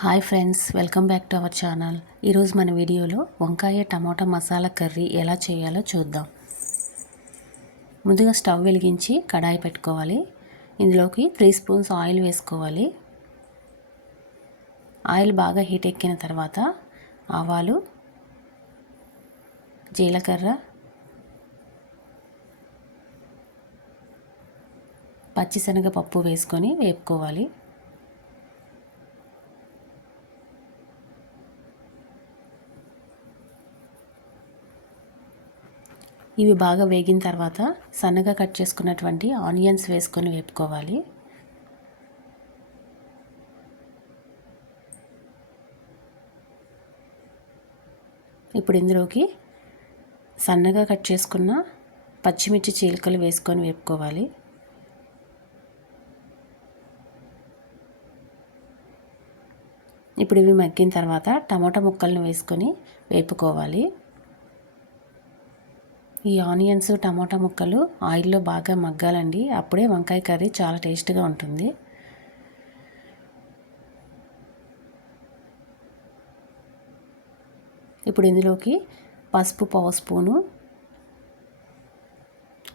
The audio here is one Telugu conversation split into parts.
Hi friends welcome back to our channel. ఈరోజు మన వీడియోలో వంకాయ టమాటా మసాలా కర్రీ ఎలా చేయాలో చూద్దాం. ముందుగా స్టవ్ వెలిగించి కడాయి పెట్టుకోవాలి. ఇందులోకి త్రీ స్పూన్స్ ఆయిల్ వేసుకోవాలి. ఆయిల్ బాగా హీట్ ఎక్కిన తర్వాత ఆవాలు జీలకర్ర పచ్చిశనగపప్పు వేసుకొని వేపుకోవాలి. ఇవి బాగా వేగిన తర్వాత సన్నగా కట్ చేసుకున్నటువంటి ఆనియన్స్ వేసుకొని వేపుకోవాలి. ఇప్పుడు ఇందులోకి సన్నగా కట్ చేసుకున్న పచ్చిమిర్చి చీలికలు వేసుకొని వేపుకోవాలి. ఇప్పుడు ఇవి మగ్గిన తర్వాత టమాటా ముక్కలను వేసుకొని వేపుకోవాలి. ఈ ఆనియన్స్ టమాటా ముక్కలు ఆయిల్లో బాగా మగ్గాలండి. అప్పుడే వంకాయ కర్రీ చాలా టేస్ట్గా ఉంటుంది. ఇప్పుడు ఇందులోకి పసుపు పావు స్పూను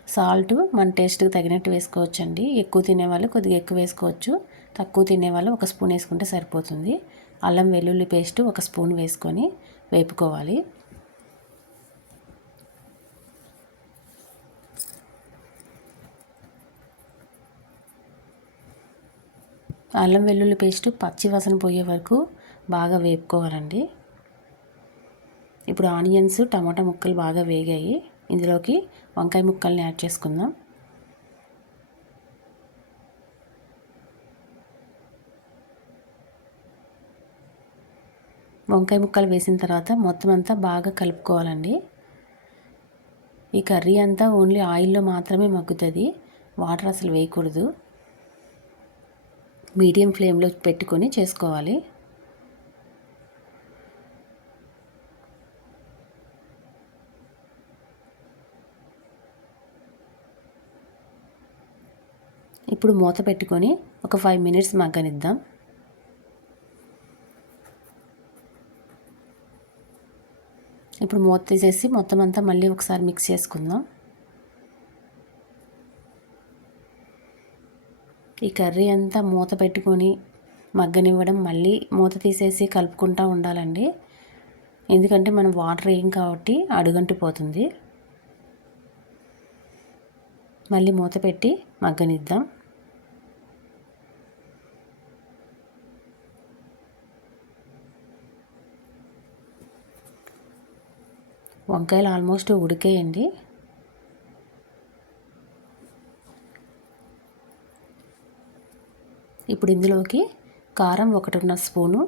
సాల్ట్ మన టేస్ట్కి తగినట్టు వేసుకోవచ్చండి. ఎక్కువ తినేవాళ్ళు కొద్దిగా ఎక్కువ వేసుకోవచ్చు. తక్కువ తినేవాళ్ళు ఒక స్పూన్ వేసుకుంటే సరిపోతుంది. అల్లం వెల్లుల్లి పేస్ట్ ఒక స్పూన్ వేసుకొని వేపుకోవాలి. అల్లం వెల్లుల్లి పేస్ట్ పచ్చి వాసన పోయే వరకు బాగా వేపుకోవాలండి. ఇప్పుడు ఆనియన్స్ టమాటా ముక్కలు బాగా వేగాయి. ఇందులోకి వంకాయ ముక్కల్ని యాడ్ చేసుకుందాం. వంకాయ ముక్కలు వేసిన తర్వాత మొత్తం అంతా బాగా కలుపుకోవాలండి. ఈ కర్రీ అంతా ఓన్లీ ఆయిల్లో మాత్రమే మగ్గుతుంది. వాటర్ అసలు వేయకూడదు. మీడియం ఫ్లేమ్లో పెట్టుకొని చేసుకోవాలి. ఇప్పుడు మూత పెట్టుకొని ఒక ఫైవ్ మినిట్స్ మగ్గనిద్దాం. ఇప్పుడు మూత తీసేసి మొత్తం అంతా మళ్ళీ ఒకసారి మిక్స్ చేసుకుందాం. ఈ కర్రీ అంతా మూత పెట్టుకొని మగ్గనివ్వడం మళ్ళీ మూత తీసేసి కలుపుకుంటూ ఉండాలండి. ఎందుకంటే మనం వాటర్ వేయం కాబట్టి అడుగంటిపోతుంది మళ్ళీ మూత పెట్టి మగ్గనిద్దాం. వంకాయలు ఆల్మోస్ట్ ఉడికేయండి. ఇప్పుడు ఇందులోకి కారం ఒకటిన్నర స్పూను.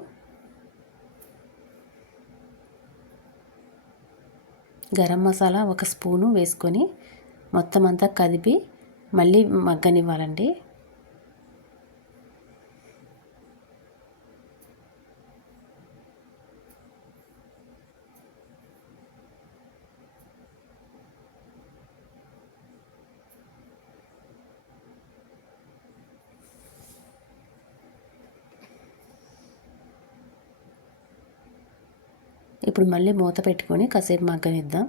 గరం మసాలా ఒక స్పూను వేసుకొని మొత్తం అంతా కదిపి మళ్ళీ మగ్గనివ్వాలండి. ఇప్పుడు మళ్ళీ మూత పెట్టుకొని కాసేపు మగ్గనిద్దాం.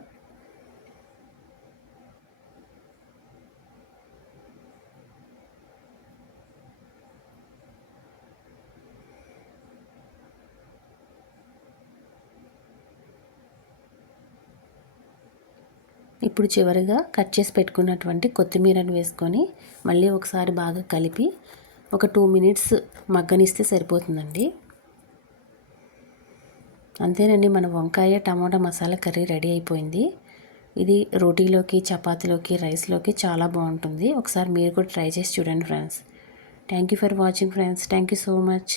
ఇప్పుడు చివరిగా కట్ చేసి పెట్టుకున్నటువంటి కొత్తిమీరను వేసుకొని మళ్ళీ ఒకసారి బాగా కలిపి ఒక టూ మినిట్స్ మగ్గనిస్తే సరిపోతుందండి. అంతేనండి మన వంకాయ టమాటా మసాలా కర్రీ రెడీ అయిపోయింది. ఇది రోటీలోకి చపాతీలోకి రైస్లోకి చాలా బాగుంటుంది. ఒకసారి మీరు కూడా ట్రై చేసి చూడండి friends. Thank you for watching friends thank you so much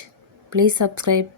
please subscribe